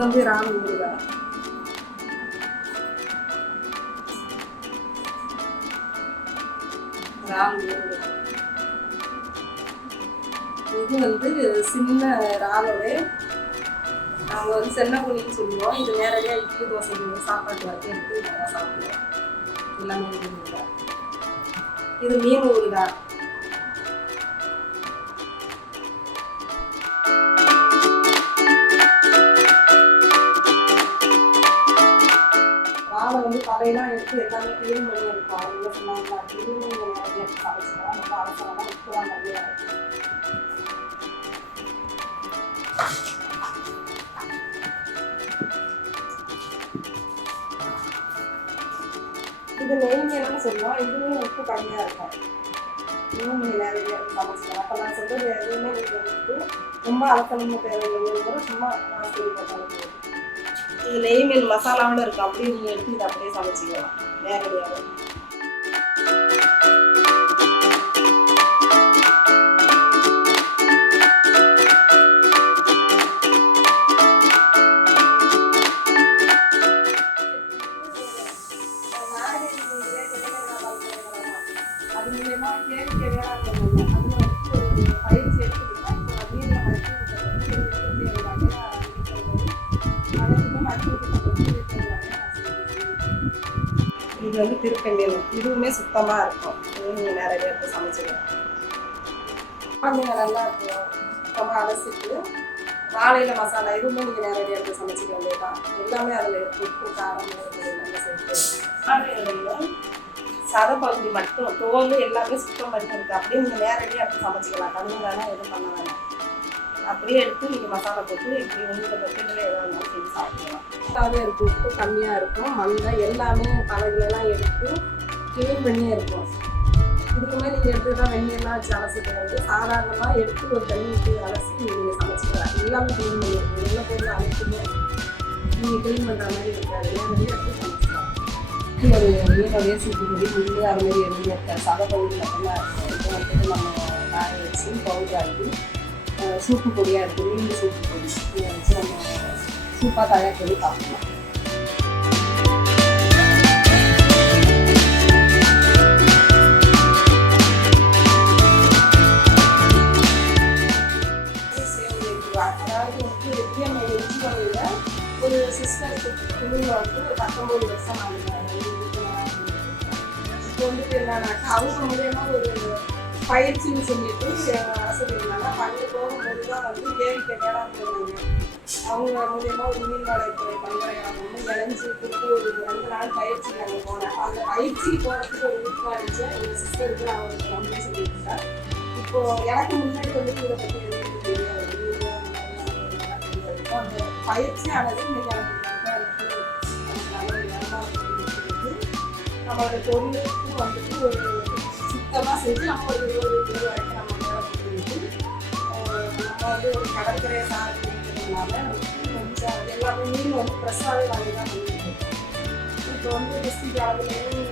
வந்து ராம் முருகா. இது வந்து சின்ன இறாலோட நாங்கள் வந்து சென்னகுனின்னு சொல்லுவோம். இது நேரடியாக இட்லி தோசைக்கு சாப்பாட்டு வரைக்கும் எடுத்து நல்லா சாப்பிடுவோம். எல்லாமே ஊறுகாய். இது மீன் ஊறுகாய். இறாலை வந்து தலையெல்லாம் எடுத்து எல்லாமே க்ளீன் பண்ணி இருக்கும். அவங்க சொன்னாங்க க்ளீன் நிறைய சமைச்சிக்கலாம். ரொம்ப அவசரமாக உப்புலாம் நிறைய இது நெய் மீனுன்னு சொல்லுவோம். இதுலேயும் உப்பு கம்மியாக இருக்கும். இன்னும் நீங்கள் நிறைய சமைச்சிக்கலாம். அப்போ நான் சொல்கிறது எதுவுமே நீங்கள் வந்து ரொம்ப அவசரமும் தேவையில்லை. கூட சும்மா நான் சொல்லி போட்டாலும் போதும். இது நெய் மீன் மசாலாவோட இருக்கும். அப்படியே நீங்கள் எடுத்து இதை அப்படியே சமைச்சிக்கலாம் நேரடியாக. அது மூலயமா கேட்க வேளாண் அதில் வந்து பயிற்சி எடுத்துக்கிட்டா இப்போ நீரில் இது வந்து திருப்பெண்ணீர். இதுவுமே சுத்தமாக இருக்கும். நீங்கள் நிறைய எடுத்து சமைச்சிக்கலாம். நல்லா இருக்கும். சுத்தமாக அலசிட்டு வாழையில் மசாலா எதுவுமே நீங்கள் நேரடியாக எடுத்து சமைச்சிக்க வேண்டியதுதான். எல்லாமே அதில் உப்பு காரம் எல்லாமே சேர்த்து சத பகுதி மட்டும் தோல் எல்லாமே சுத்தம் பண்ணி இருக்குது. அப்படியே நீங்கள் நேரடியாக எடுத்து சமைச்சிக்கலாம். கண்ணு வேணாம் எதுவும் பண்ண வேணாம். அப்படியே எடுத்து நீங்கள் மசாலா போட்டு இப்படி உங்களுக்கு பற்றியில் எதாக இருந்தாலும் செஞ்சு சாப்பிடலாம். சுத்தாவே இருக்கும். உப்பு கம்மியாக இருக்கும். மண்ணை எல்லாமே தலைகளெல்லாம் எடுத்து க்ளீன் பண்ணியே இருக்கும். இதுக்குமே நீங்கள் எடுத்துக்கிட்டால் வெந்நீர்லாம் வச்சு அலசிட்டு வந்து சாதாரணமாக எடுத்து ஒரு தண்ணி ஊற்றி அலசி நீங்கள் சமைச்சிக்கலாம். எல்லாமே க்ளீன் பண்ணியிருக்கும். எல்லா பொருளும் அனைத்துமே நீங்கள் க்ளீன் பண்ணுற மாதிரி இருக்காது. நேரடியாக எடுத்து சமைச்சிக்கலாம். ஒரு வீட்டோடைய சூப்புப்பொடி முள்ளு அது மாதிரி எதுவுமே இருக்காது. சத பகுதி மட்டும்தான் இருக்கும். இப்போ வந்துட்டு நம்ம காய வச்சு பவுடர் ஆகி சூப்பு பொடியாக இருக்குது. மீன் சூப்பு பொடி இதை வச்சு நம்ம சூப்பாக தயார் பண்ணி சாப்பிடலாம். அதாவது வந்து எப்படியும் எஜ்ஜியில் ஒரு சிஸ்டருக்கு குழுவில் வந்து 19 வருஷம் ஆகுது. இப்போ வந்துட்டு என்னன்னாக்கா அவங்க மூலயமா ஒரு பயிற்சின்னு சொல்லிட்டு ஆசிரியர்னால பண்ணி போகும்போது தான் வந்து கேள்வி வேளாண் பண்ணாங்க. அவங்க மூலயமா ஒரு மீன்வளத்துறை பல்கலைக்கழகம் வந்து விளைஞ்சி கொடுத்து ஒரு 2 நாள் பயிற்சி நாங்கள் போனேன். அந்த பயிற்சி போகிறதுக்கு ஒரு ஊக்குவாரிச்சு ஒரு சிஸ்டருக்கு நான் ஒரு நம்பி சொல்லியிருக்கேன். இப்போது எனக்கு முன்னாடி வந்துட்டு இதை பற்றி எதுவும் தெரியாது. அந்த பயிற்சியானது இன்னைக்கு நம்மளோட தொழிலுக்கு வந்துட்டு ஒரு சுத்தமாக செஞ்சு நம்ம ஒரு 20 வரைக்கும் நம்ம வேலை கொடுத்துருக்கு. நம்ம வந்து ஒரு கடற்கரை சார்ந்ததுனால கொஞ்சம் எல்லாமே மீன் வந்து ஃப்ரெஷ்ஷாகவே வாங்கி தான் பண்ணிட்டு இருக்கோம். இப்போ வந்து டிஸ்ட்ரிக்ட் அளவுலேயும்